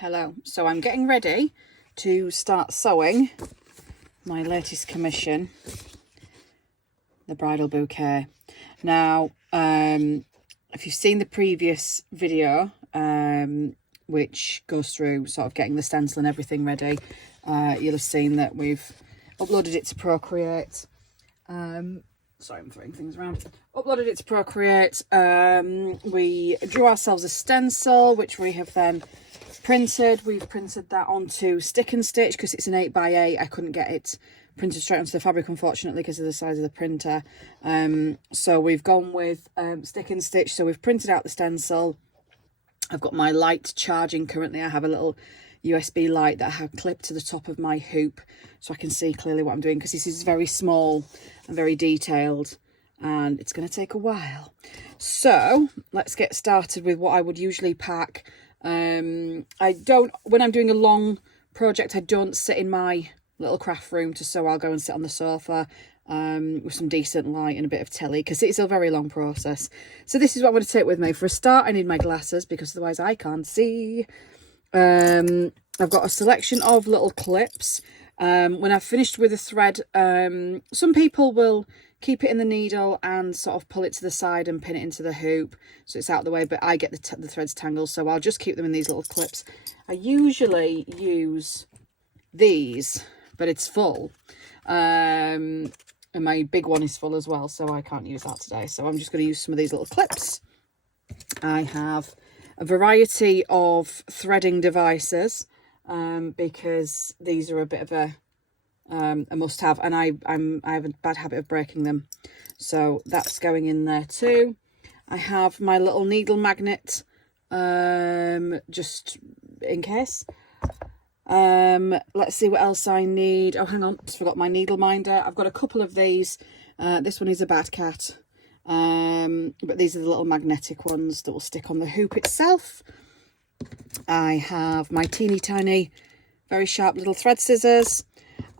Hello. So I'm getting ready to start sewing my latest commission, the bridal bouquet. Now, if you've seen the previous video, which goes through sort of getting the stencil and everything ready, you'll have seen that we've uploaded it to Procreate. Sorry, I'm throwing things around. Uploaded it to Procreate. We drew ourselves a stencil, which we have then printed. We've printed that onto stick and stitch because it's an 8x8. I couldn't get it printed straight onto the fabric, unfortunately, because of the size of the printer. So we've gone with stick and stitch. So we've printed out the stencil. I've got my light charging currently. I have a little USB light that I have clipped to the top of my hoop so I can see clearly what I'm doing, because this is very small and very detailed and it's going to take a while. So let's get started with what I would usually pack. When I'm doing a long project, I don't sit in my little craft room to sew. I'll go and sit on the sofa with some decent light and a bit of telly, because it's a very long process. So this is what I'm going to take with me. For a start, I need my glasses because otherwise I can't see. I've got a selection of little clips. When I've finished with a thread, some people will keep it in the needle and sort of pull it to the side and pin it into the hoop so it's out of the way, but I get the threads tangled, so I'll just keep them in these little clips. I usually use these, but it's full, and my big one is full as well, so I can't use that today, so I'm just going to use some of these little clips. I have a variety of threading devices, because these are a bit of a must-have, and I have a bad habit of breaking them, so that's going in there too. I have my little needle magnet, just in case. Let's see what else I need. Oh, hang on, just forgot my needle minder. I've got a couple of these. This one is a bad cat, but these are the little magnetic ones that will stick on the hoop itself. I have my teeny tiny, very sharp little thread scissors.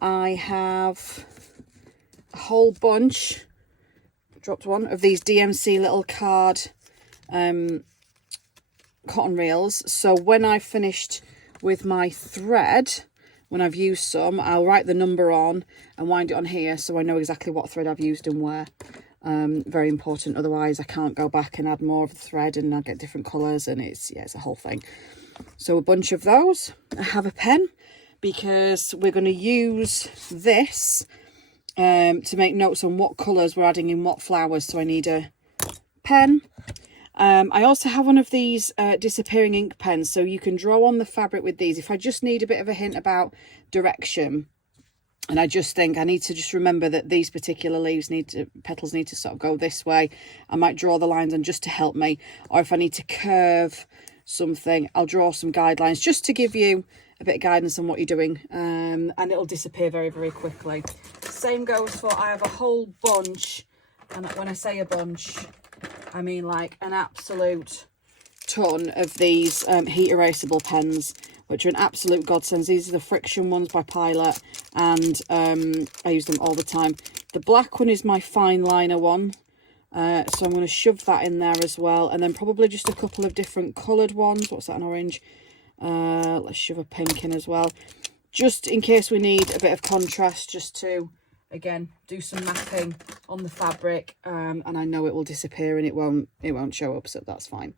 I have a whole bunch, dropped one, of these DMC little card cotton reels. So when I've finished with my thread, when I've used some, I'll write the number on and wind it on here so I know exactly what thread I've used and where. Very important, otherwise I can't go back and add more of the thread and I'll get different colours, and it's a whole thing. So a bunch of those. I have a pen, because we're going to use this to make notes on what colours we're adding in what flowers, so I need a pen. I also have one of these disappearing ink pens, so you can draw on the fabric with these. If I just need a bit of a hint about direction, and I just think I need to just remember that these particular petals need to sort of go this way, I might draw the lines on just to help me. Or if I need to curve something, I'll draw some guidelines just to give you a bit of guidance on what you're doing, and it'll disappear very, very quickly. Same goes for, I have a whole bunch, and when I say a bunch, I mean like an absolute ton of these heat erasable pens, which are an absolute godsend. These are the Friction ones by Pilot, and I use them all the time. The black one is my fine liner one, so I'm going to shove that in there as well, and then probably just a couple of different coloured ones. What's that, an orange? Let's shove a pink in as well, just in case we need a bit of contrast, just to, again, do some mapping on the fabric, and I know it will disappear and it won't show up, so that's fine.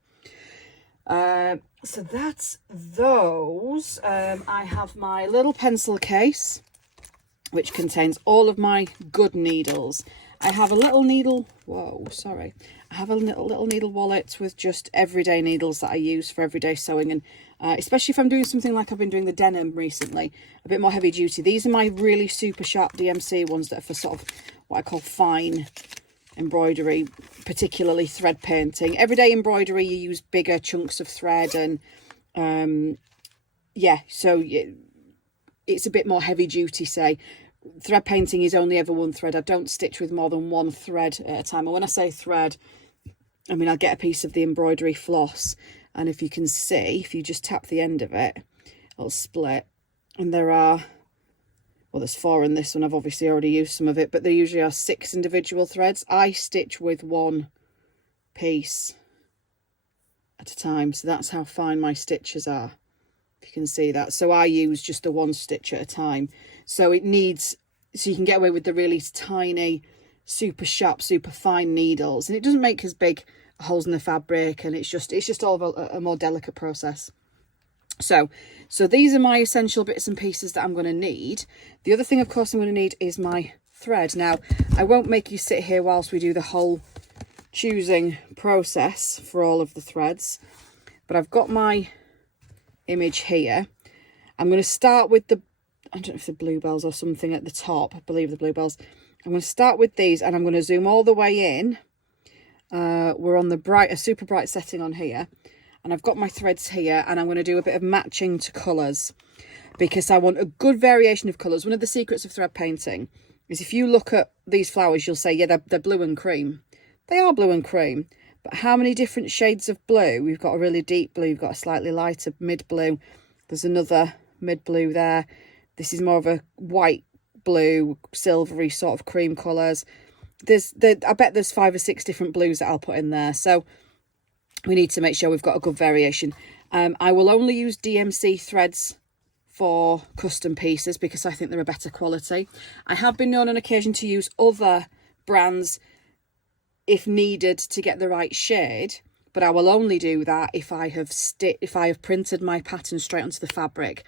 So that's those. I have my little pencil case, which contains all of my good needles. I have a little needle, I have a little needle wallet with just everyday needles that I use for everyday sewing, and especially if I'm doing something like I've been doing the denim recently, a bit more heavy duty. These are my really super sharp DMC ones that are for sort of what I call fine embroidery, particularly thread painting. Everyday embroidery, you use bigger chunks of thread, and so it's a bit more heavy duty, say. Thread painting is only ever one thread. I don't stitch with more than one thread at a time. And when I say thread, I mean I'll get a piece of the embroidery floss, and if you can see, if you just tap the end of it, it'll split. And there's 4 in this one. I've obviously already used some of it, but there usually are 6 individual threads. I stitch with one piece at a time, so that's how fine my stitches are. if you can see that. So I use just the 1 stitch at a time. So it needs, so you can get away with the really tiny, super sharp, super fine needles, and it doesn't make as big holes in the fabric, and it's just all of a more delicate process. So these are my essential bits and pieces that I'm going to need. The other thing, of course, I'm going to need is my thread. Now, I won't make you sit here whilst we do the whole choosing process for all of the threads, but I've got my image here. I'm going to start with the, I don't know if the bluebells or something at the top. I believe the bluebells. I'm going to start with these, and I'm going to zoom all the way in. We're on a super bright setting on here, and I've got my threads here, and I'm going to do a bit of matching to colours because I want a good variation of colours. One of the secrets of thread painting is if you look at these flowers, you'll say, yeah, they're blue and cream. They are blue and cream, but how many different shades of blue? We've got a really deep blue, we've got a slightly lighter mid blue. There's another mid blue there. This is more of a white blue, silvery sort of cream colours. I bet there's 5 or 6 different blues that I'll put in there. So we need to make sure we've got a good variation. I will only use DMC threads for custom pieces because I think they're a better quality. I have been known on occasion to use other brands if needed to get the right shade, but I will only do that if I have printed my pattern straight onto the fabric.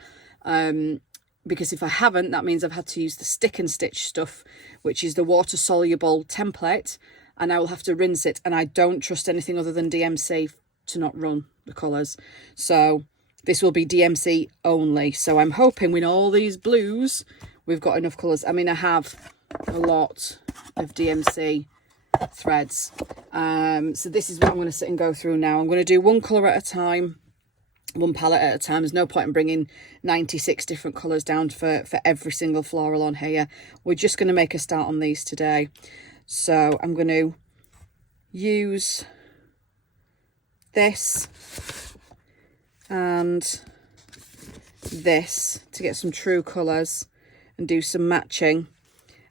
Because if I haven't, that means I've had to use the stick and stitch stuff, which is the water soluble template, and I will have to rinse it, and I don't trust anything other than DMC to not run the colours. So this will be DMC only. So I'm hoping with all these blues we've got enough colours. I mean, I have a lot of DMC threads, so this is what I'm going to sit and go through now. I'm going to do one colour at a time, one palette at a time. There's no point in bringing 96 different colours down for every single floral on here. We're just going to make a start on these today. So I'm going to use this and this to get some true colours and do some matching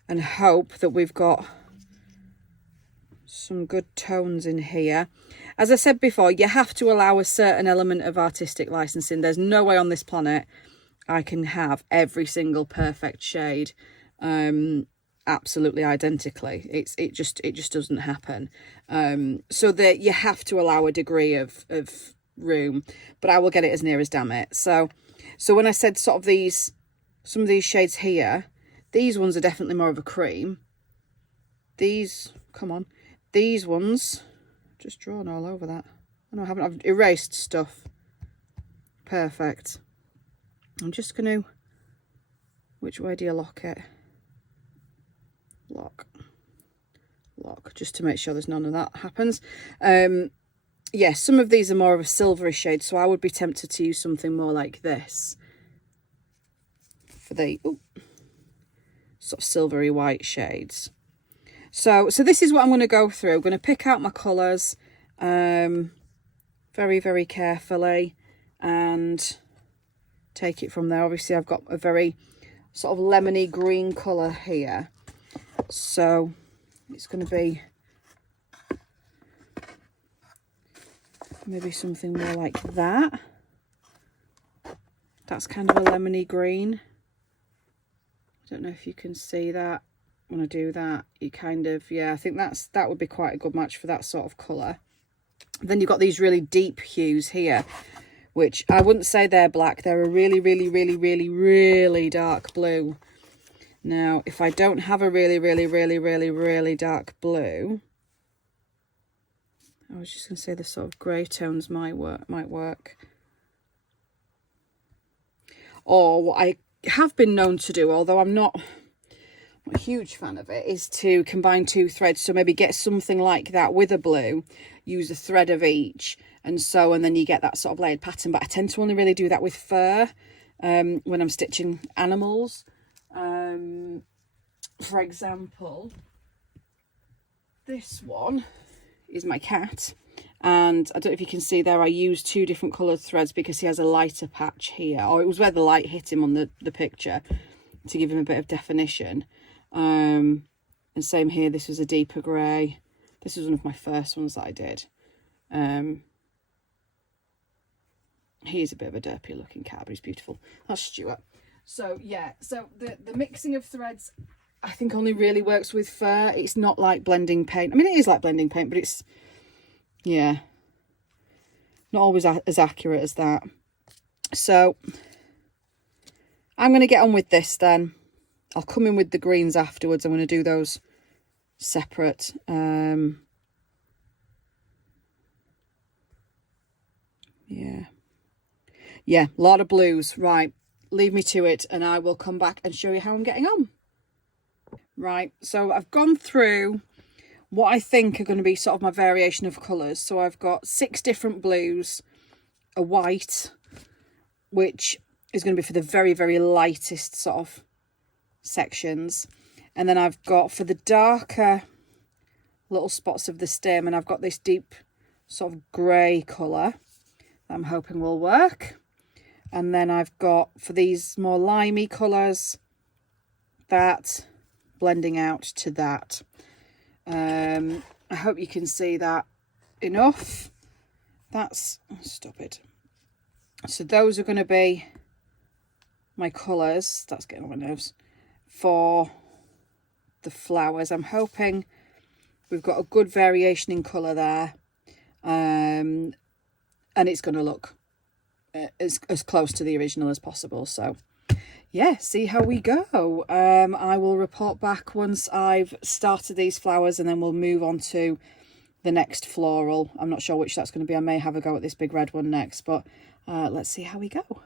and hope that we've got some good tones in here. As I said before, you have to allow a certain element of artistic licensing. There's no way on this planet I can have every single perfect shade absolutely identically. It just doesn't happen. So that you have to allow a degree of room, but I will get it as near as damn it. So when I said sort of some of these shades here, these ones are definitely more of a cream. These ones, just drawn all over that. Oh, no, I haven't. I've erased stuff. Perfect. I'm just going to, which way do you lock it? Lock, just to make sure there's none of that happens. Yeah, some of these are more of a silvery shade, so I would be tempted to use something more like this for the sort of silvery white shades. So this is what I'm going to go through. I'm going to pick out my colours very, very carefully and take it from there. Obviously, I've got a very sort of lemony green colour here. So it's going to be maybe something more like that. That's kind of a lemony green. I don't know if you can see that. When I do that, you kind of, yeah, I think that would be quite a good match for that sort of colour. Then you've got these really deep hues here, which I wouldn't say they're black. They're a really, really, really, really, really dark blue. Now, if I don't have a really, really, really, really, really dark blue, I was just going to say the sort of grey tones might work. Or what I have been known to do, although I'm not a huge fan of it, is to combine 2 threads. So maybe get something like that with a blue, use a thread of each, and then you get that sort of layered pattern. But I tend to only really do that with fur when I'm stitching animals. For example, this one is my cat, and I don't know if you can see there, I used 2 different coloured threads because he has a lighter patch here, or it was where the light hit him on the picture to give him a bit of definition. And same here, this was a deeper grey. This was one of my first ones that I did. He is a bit of a derpy looking cat, but he's beautiful. That's Stuart. So yeah, so the mixing of threads I think only really works with fur. It's not like blending paint. I mean, it is like blending paint, but it's, yeah, not always as accurate as that. So I'm going to get on with this then. I'll come in with the greens afterwards. I'm going to do those separate. Yeah, a lot of blues. Right, leave me to it and I will come back and show you how I'm getting on. Right, so I've gone through what I think are going to be sort of my variation of colours. So I've got 6 different blues, a white, which is going to be for the very, very lightest sort of sections. And then I've got, for the darker little spots of the stem, and I've got this deep sort of grey colour that I'm hoping will work. And then I've got, for these more limey colours, that blending out to that. I hope you can see that enough. That's, stop it. So those are going to be my colours. That's getting on my nerves. For the flowers, I'm hoping we've got a good variation in colour there. And it's going to look as close to the original as possible. So yeah, see how we go. I will report back once I've started these flowers, and then we'll move on to the next floral. I'm not sure which that's going to be. I may have a go at this big red one next, but let's see how we go.